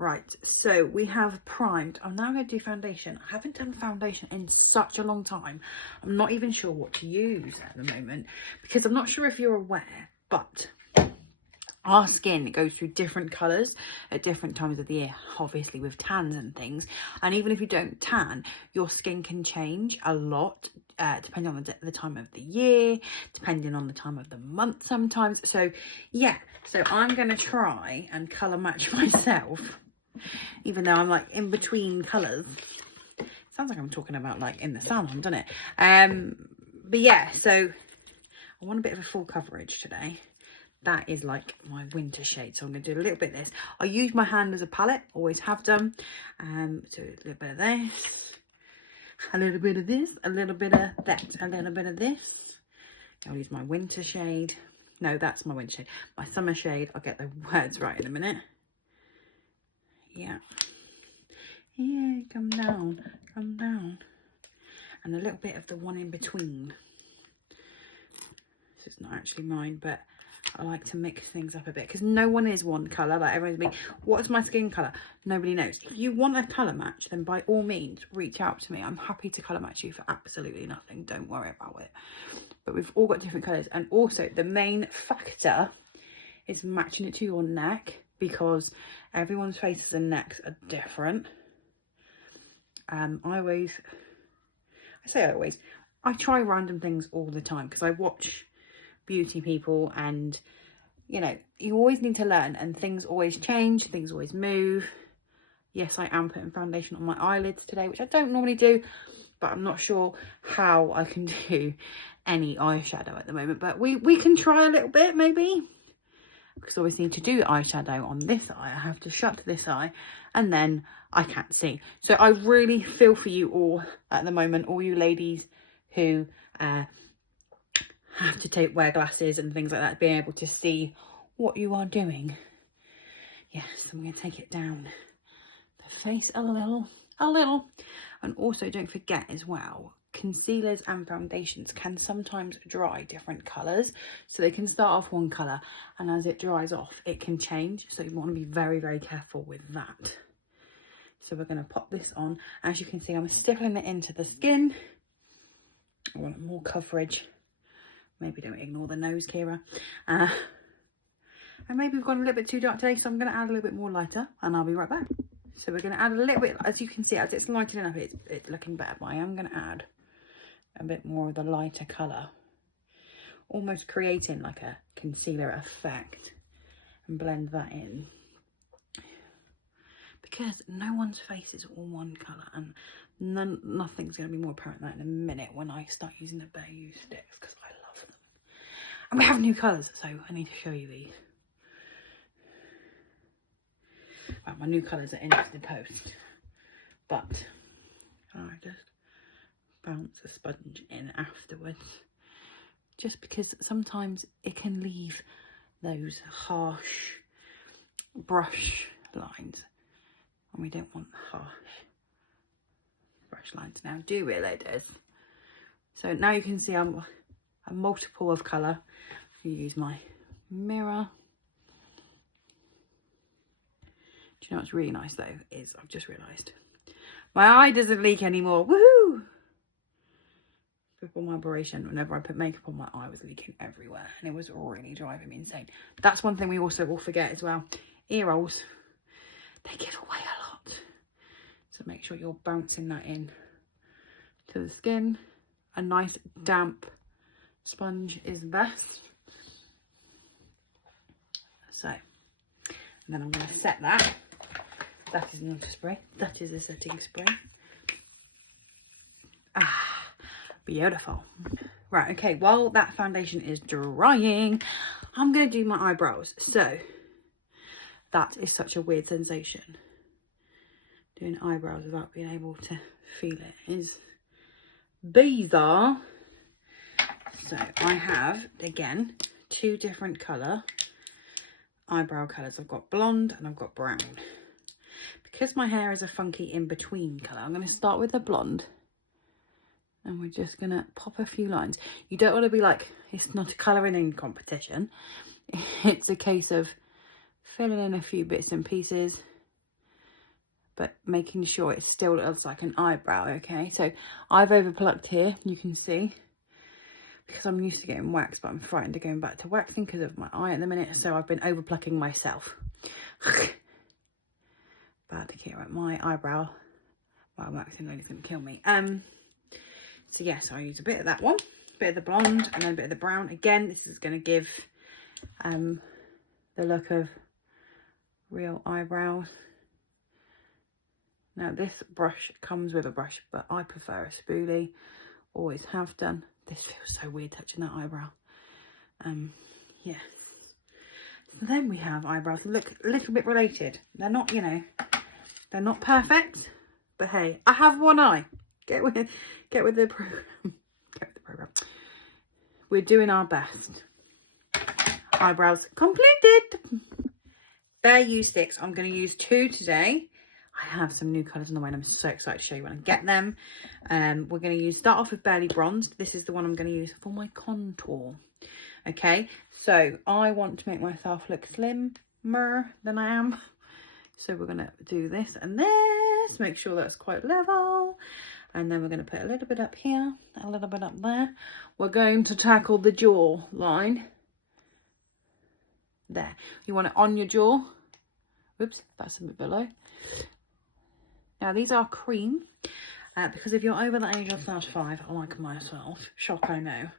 Right, so we have primed. I'm now going to do foundation. I haven't done foundation in such a long time. I'm not even sure what to use at the moment, because I'm not sure if you're aware, but our skin goes through different colours at different times of the year, obviously with tans and things. And even if you don't tan, your skin can change a lot depending on the time of the year, depending on the time of the month sometimes. So yeah, so I'm going to try and colour match myself, even though I'm like in between colours. Sounds like I'm talking about like in the salon, doesn't it? But yeah, so I want a bit of a full coverage today. That is like my winter shade, so I'm going to do a little bit of this. I use my hand as a palette, always have done. So a little bit of this, a little bit of this, a little bit of that, a little bit of this. I'll use my winter shade. No, that's my winter shade. My summer shade. I'll get the words right in a minute. Yeah. Yeah, come down, come down. And a little bit of the one in between. This is not actually mine, but I like to mix things up a bit, because no one is one colour. Like everyone's being, what's my skin colour? Nobody knows. If you want a colour match, then by all means reach out to me. I'm happy to colour match you for absolutely nothing. Don't worry about it. But we've all got different colours, and also the main factor is matching it to your neck, because everyone's faces and necks are different. I try random things all the time, because I watch beauty people, and you know, you always need to learn, and things always change, things always move. Yes, I am putting foundation on my eyelids today, which I don't normally do, but I'm not sure how I can do any eyeshadow at the moment, but we can try a little bit maybe, because I always need to do eyeshadow on this eye. I have to shut this eye and then I can't see. So I really feel for you all at the moment, all you ladies who have to wear glasses and things like that, being able to see what you are doing. Yes, I'm going to take it down the face a little. And also don't forget as well, concealers and foundations can sometimes dry different colours. So they can start off one colour, and as it dries off it can change, so you want to be very, very careful with that. So we're going to pop this on. As you can see, I'm stippling it into the skin. I want more coverage. Maybe don't ignore the nose, Kira. And maybe we've gone a little bit too dark today, so I'm going to add a little bit more lighter, and I'll be right back. So we're going to add a little bit, as you can see, as it's lightening up, it's looking better, but I am going to add a bit more of the lighter colour, almost creating like a concealer effect, and blend that in. Because no one's face is all one colour, and nothing's going to be more apparent than that in a minute when I start using the Bayou sticks, because I love them. And we have new colours, so I need to show you these. Right, my new colours are in the post, but I just bounce a sponge in afterwards, just because sometimes it can leave those harsh brush lines, and we don't want harsh brush lines now, do we, ladies? So now you can see I'm a multiple of colour. I use my mirror. Do you know what's really nice though is, I've just realised my eye doesn't leak anymore. Woohoo! Before my operation, whenever I put makeup on, my eye was leaking everywhere, and it was really driving me insane. That's one thing we also will forget as well. Ear rolls, they give away a lot, so make sure you're bouncing that in to the skin. A nice damp sponge is best. So, and then I'm going to set that. That is not a spray, that is a setting spray. Ah, beautiful. Right, okay, while that foundation is drying, I'm going to do my eyebrows. So that is such a weird sensation, doing eyebrows without being able to feel it is bizarre. So I have, again, two different colour eyebrow colours. I've got blonde and I've got brown. Because my hair is a funky in-between colour, I'm going to start with the blonde, and we're just going to pop a few lines. You don't want to be like, it's not a colouring in competition. It's a case of filling in a few bits and pieces but making sure it still looks like an eyebrow, okay? So I've over plucked here, you can see, because I'm used to getting waxed, but I'm frightened of going back to waxing because of my eye at the minute, so I've been over plucking myself. Bad to care about my eyebrow while waxing, really couldn't kill me. So yes, I use a bit of that one, a bit of the blonde, and then a bit of the brown. Again, this is going to give the look of real eyebrows. Now this brush comes with a brush, but I prefer a spoolie, always have done. This feels so weird touching that eyebrow. Yeah. So then we have eyebrows that look a little bit related. They're not, you know, they're not perfect, but hey, I have one eye. Get with the program. Get with the program. We're doing our best. Eyebrows completed. Bare use sticks. I'm going to use 2 today. I have some new colours on the way and I'm so excited to show you when I get them. We're going to start off with Barely Bronzed. This is the one I'm going to use for my contour. Okay, so I want to make myself look slimmer than I am. So we're going to do this and this. Make sure that's quite level. And then we're going to put a little bit up here, a little bit up there. We're going to tackle the jaw line. There. You want it on your jaw. Oops, that's a bit below. Now these are cream, because if you're over the age of 35, like myself, shock I know,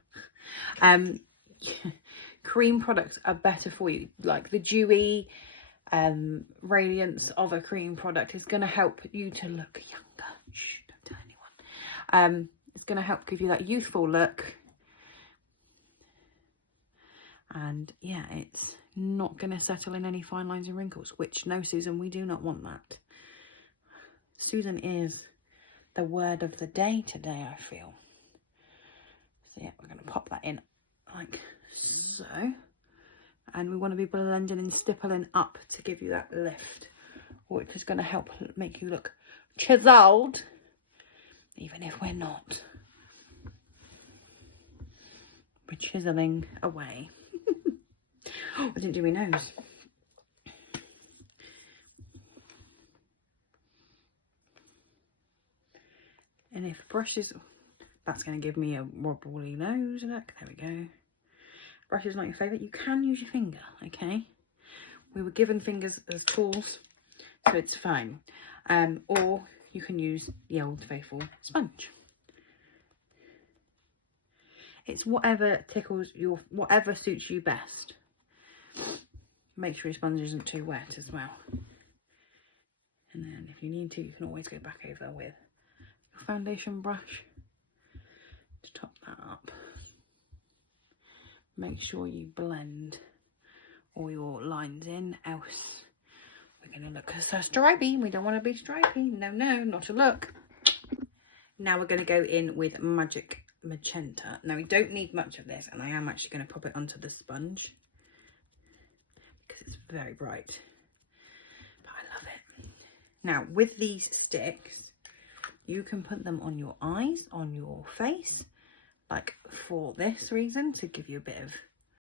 cream products are better for you. Like the dewy radiance of a cream product is going to help you to look younger. Shh, don't tell anyone. It's going to help give you that youthful look. And yeah, it's not going to settle in any fine lines and wrinkles, which no, Susan, we do not want that. Susan is the word of the day today, I feel. So yeah, we're going to pop that in like so. And we want to be blending and stippling up to give you that lift, which is going to help make you look chiseled, even if we're not. We're chiseling away. I didn't do my nose. And if brushes, that's going to give me a wobbly nose. Look, there we go. Brush is not your favourite. You can use your finger, okay? We were given fingers as tools, so it's fine. Or you can use the old faithful sponge. It's whatever tickles your, whatever suits you best. Make sure your sponge isn't too wet as well. And then if you need to, you can always go back over with your foundation brush to top that up. Make sure you blend all your lines in, else we're going to look so stripy. We don't want to be stripy. No, no, not a look. Now we're going to go in with Magic Magenta. Now we don't need much of this, and I am actually going to pop it onto the sponge because it's very bright, but I love it. Now with these sticks, you can put them on your eyes, on your face, like for this reason, to give you a bit of